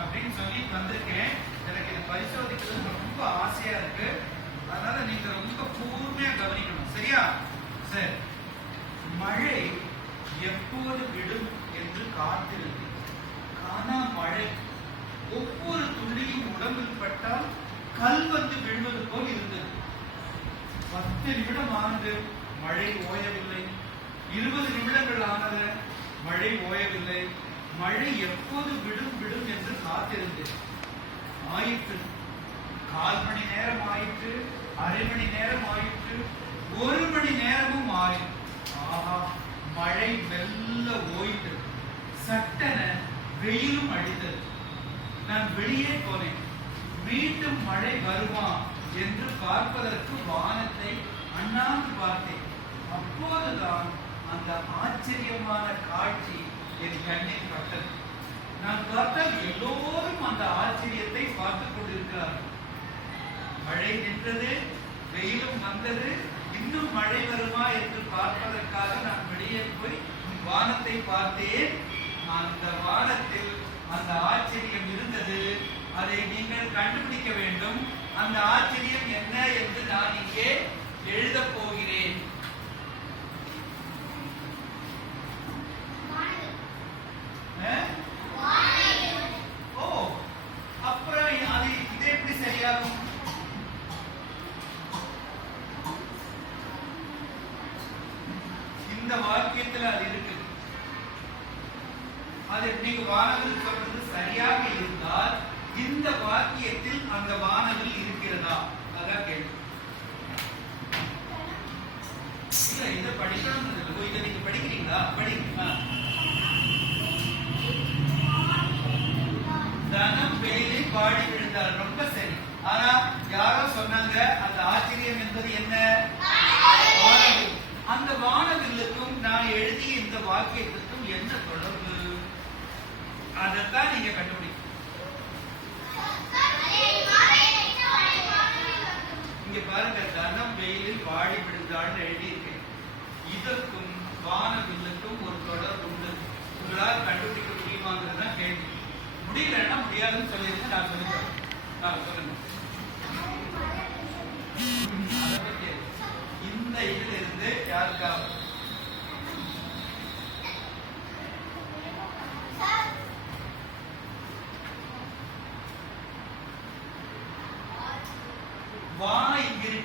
அப்படின்னு சொல்லி வந்திருக்கேன் எனக்கு இதை பரிசோதிக்கிறது ரொம்ப ஆசையா இருக்கு. அதனால நீங்க ரொம்ப கூர்மையா கவனிக்கணும். சரியா? சரி. மழை எப்போது விடும் என்று காத்திருக்கு ஆனா மழை ஒவ்வொரு துள்ளியும் உடம்பில் பட்டால் கல் வந்து விழுவது போல் இருந்தது. பத்து நிமிடம் ஆனது மழை ஓயவில்லை. இருபது நிமிடங்கள் ஆனது மழை ஓயவில்லை. மழை எப்போது விடும் விடும் என்று காத்திருந்தேன். ஆயிற்று. கால் மணி நேரம் ஆயிற்று அரை மணி நேரம் ஆயிற்று ஒரு மணி நேரமும் ஆயிற்று. ஆஹா மழை மெல்ல ஓய்ந்து சட்டன வெயிலும் அடித்தது. நான் வெளியே போனேன். மீண்டும் மழை வருமா என்று பார்ப்பதற்கு வானத்தை அண்ணாந்து பார்த்தேன். அப்போதுதான் அந்த ஆச்சரியமான காட்சி என் கண்ணில் பட்டது நான் பார்த்தால் எல்லோரும் அந்த ஆச்சரியத்தை பார்த்துக் கொண்டிருக்கிறார்கள். மழை நின்றது வெயிலும் வந்தது இன்னும் மழை வருமா என்று பார்ப்பதற்காக நான் வெளியே போய் வானத்தை பார்த்தேன். அந்த வானத்தில் அந்த ஆச்சரியம் இருந்தது. அதை நீங்கள் கண்டுபிடிக்க வேண்டும். அந்த ஆச்சரியம் என்ன என்று நான் இங்கே எழுதப் போகிறேன். இந்த வாக்கியத்துல அது இருக்கு. அது நீங்க வானவில் சொல்றது சரியாக இருந்தால் இந்த வாக்கியத்தில் அந்த வானவில் இருக்கிறதா? அதான் கேள்வி. இல்ல இதை படிக்கணும் இதை நீங்க படிக்கிறீங்களா? படிங்க. தனம் வெயிலில் பாடி விழுந்தார். ரொம்ப சரி. ஆனா யாரோ சொன்னாங்க அந்த ஆச்சரியம் என்பது என்ன வானவில் அந்த வானவில்லுக்கும் நான் எழுதிய இந்த வாக்கியத்திற்கும் என்ன தொடர்பு அதைத்தான் நீங்க கண்டுபிடிக்கணும். இங்க பாருங்க தனம் வெயிலில் வாடி விழுந்தாள்னு எழுதியிருக்கேன். இதற்கும் வானவில்லுக்கும் ஒரு தொடர் உண்டு. உங்களால் கண்டுபிடிக்க முடியுமாங்கிறது தான் கேள்வி. முடியலன்னா முடியாதுன்னு சொல்லிருங்க நான் சொல்லித்தரேன் நான் சொல்லுங்க. அதை இந்த இதிலிருந்து யாருக்காவது வா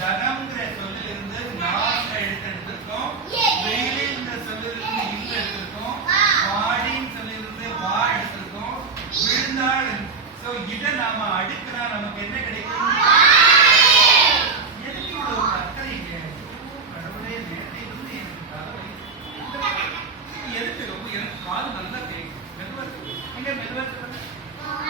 தனம்ங்கிற சொல்லிலிருந்து நாங்கிற எழுத்து எடுத்திருக்கோம் வெயிலுங்கிற சொல்லிலிருந்து இல்ல வாடின்னு சொல்லிலிருந்து வா எடுத்திருக்கோம். விழுந்தாள் சோ இதை நாம அடுக்குனா நமக்கு என்ன கிடைக்கும்? எதுக்கு இவ்வளவு அக்கறைங்க கடவுளே நேரத்தை இருந்து எனக்கு எதுக்கு ரொம்ப எனக்கு கால் நல்லா